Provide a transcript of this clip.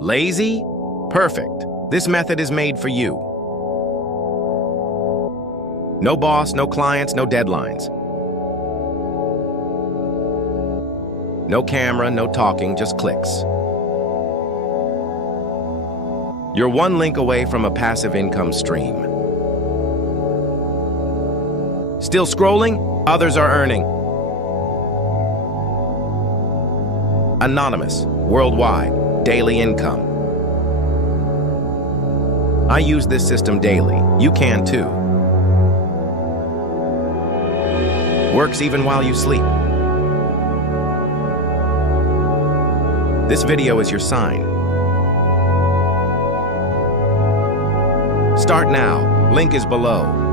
Lazy? Perfect. This method is made for you. No boss, no clients, no deadlines. No camera, no talking, just clicks. You're one link away from a passive income stream. Still scrolling? Others are earning. Anonymous, worldwide, daily income. I use this system daily. You can too. Works even while you sleep. This video is your sign. Start now. Link is below.